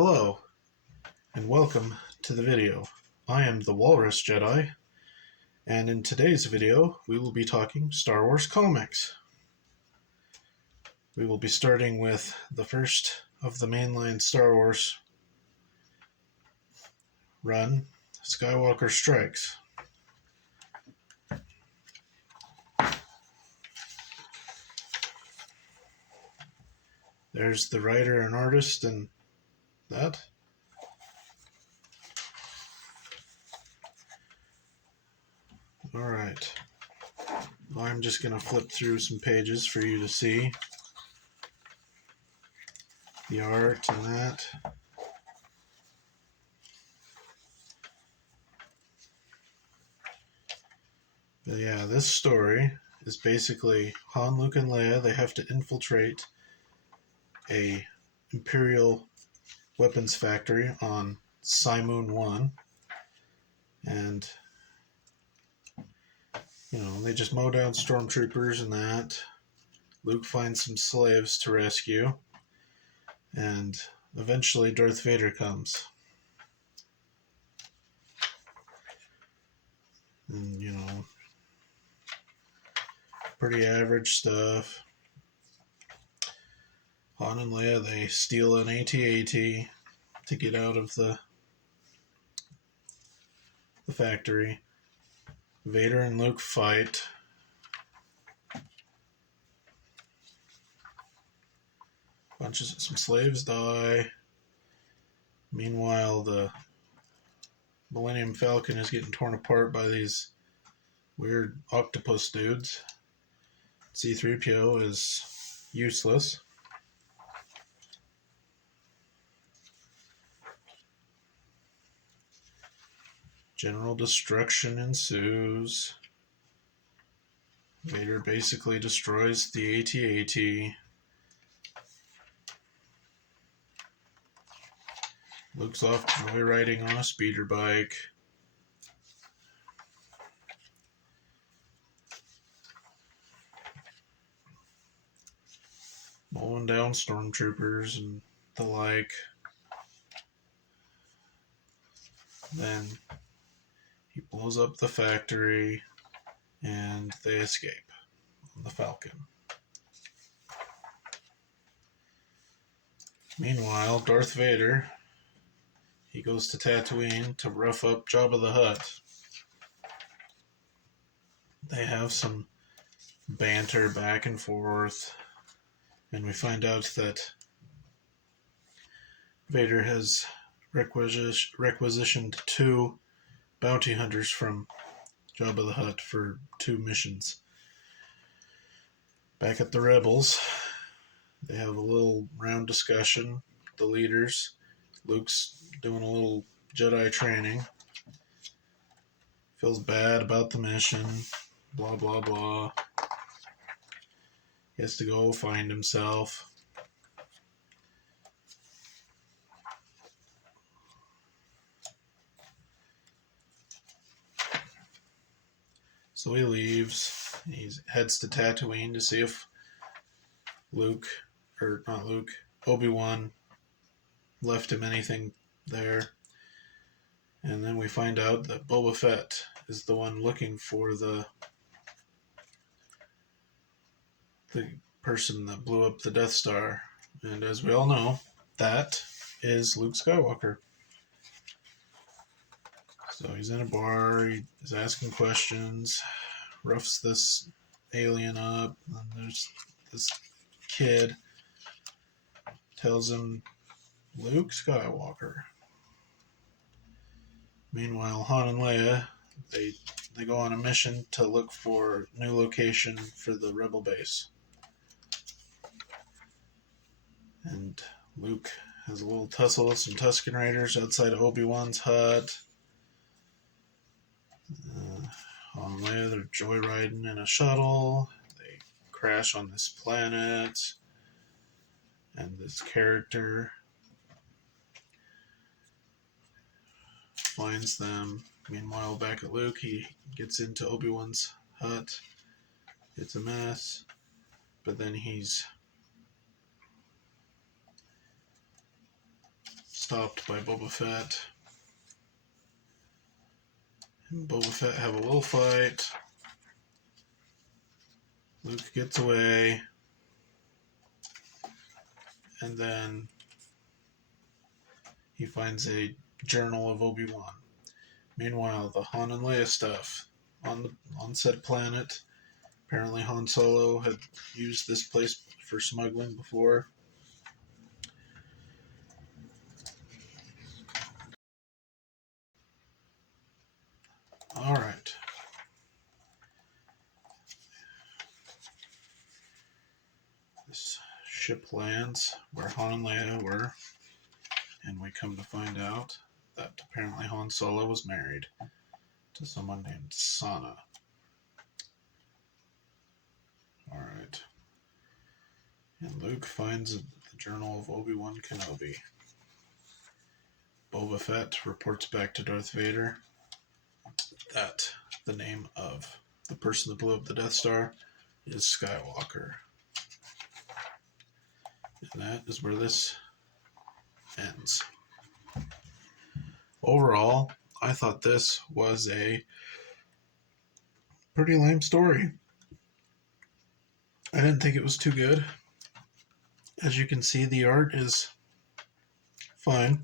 Hello, and welcome to the video. I am the Walrus Jedi, and in today's video, we will be talking Star Wars comics. We will be starting with the first of the mainline Star Wars run, Skywalker Strikes. There's the writer and artist and that. Alright. I'm just going to flip through some pages for you to see the art and that. But yeah, this story is basically Han, Luke, and Leia. They have to infiltrate a Imperial weapons factory on Simoon 1. And, they just mow down stormtroopers and that. Luke finds some slaves to rescue. And eventually Darth Vader comes. And, pretty average stuff. Han and Leia, they steal an AT-AT to get out of the factory. Vader and Luke fight. Some slaves die. Meanwhile, the Millennium Falcon is getting torn apart by these weird octopus dudes. C-3PO is useless. General destruction ensues. Vader basically destroys the AT-AT. Luke's off joyriding on a speeder bike. Mowing down stormtroopers and the like. Then he blows up the factory and they escape on the Falcon. Meanwhile, Darth Vader, he goes to Tatooine to rough up Jabba the Hutt. They have some banter back and forth, and we find out that Vader has requisitioned 2 bounty hunters from Jabba the Hutt for 2 missions. Back at the Rebels, they have a little round discussion, the leaders. Luke's doing a little Jedi training. Feels bad about the mission. Blah, blah, blah. He has to go find himself. So he leaves. He heads to Tatooine to see if Obi-Wan left him anything there. And then we find out that Boba Fett is the one looking for the person that blew up the Death Star. And as we all know, that is Luke Skywalker. So he's in a bar, he is asking questions, roughs this alien up, and there's this kid tells him Luke Skywalker. Meanwhile, Han and Leia, they go on a mission to look for a new location for the Rebel base. And Luke has a little tussle with some Tusken Raiders outside of Obi-Wan's hut. Han and Leia, they're joyriding in a shuttle. They crash on this planet. And this character finds them. Meanwhile, back at Luke, he gets into Obi-Wan's hut. It's a mess. But then he's stopped by Boba Fett. And Boba Fett have a little fight. Luke gets away. And then he finds a journal of Obi-Wan. Meanwhile, the Han and Leia stuff on said planet. Apparently Han Solo had used this place for smuggling before. Alright. This ship lands where Han and Leia were, and we come to find out that apparently Han Solo was married to someone named Sana. Alright. And Luke finds the journal of Obi-Wan Kenobi. Boba Fett reports back to Darth Vader that the name of the person that blew up the Death Star is Skywalker. And that is where this ends. Overall, I thought this was a pretty lame story. I didn't think it was too good. As you can see, the art is fine.